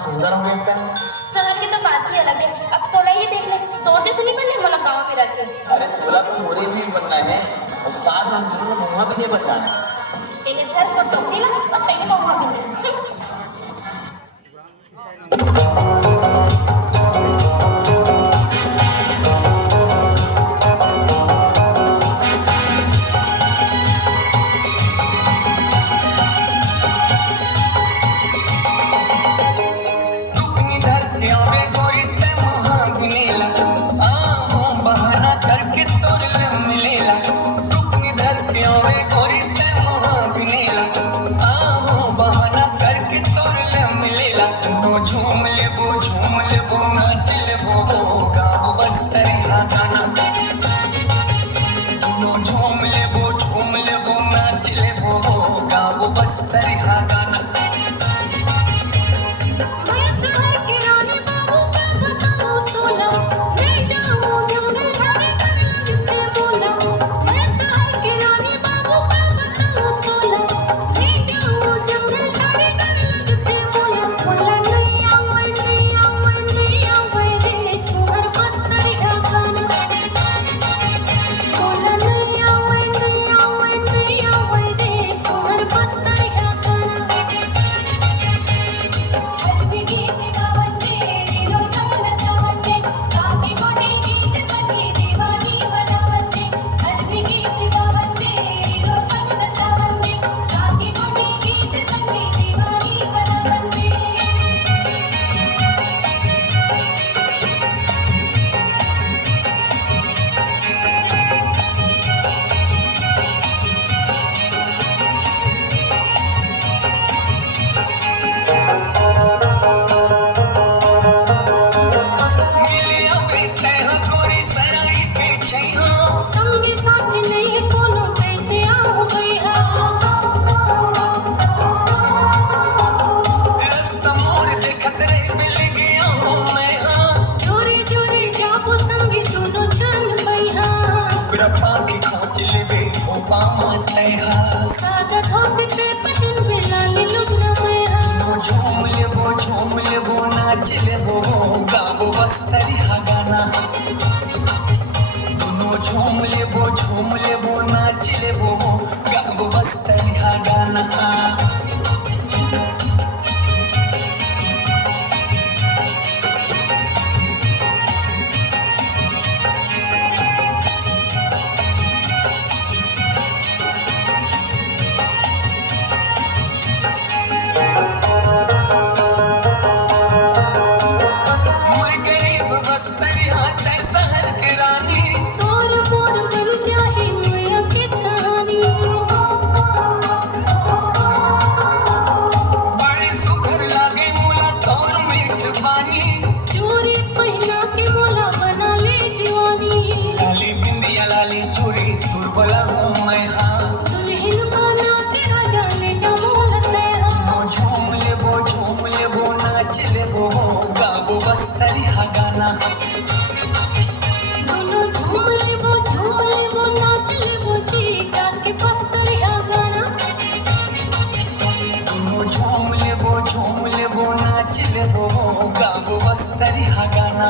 सुंदर हो गया शहर की तो बात ही अलग है। अब थोड़ा ये देख ले, तोते से नहीं बनने वाला गाँव में रहते। अरे थोड़ा तो मोरे भी बनना है और साथ में मुँह भी नहीं बचाना। इधर तो टोपी लगा और कहीं मुँह भी नहीं। झूम लेबो नाच लेबो गाबो बस तरिहा गाना। झूम लेबो नाच लेबो गाबो बस तरिहा गाना।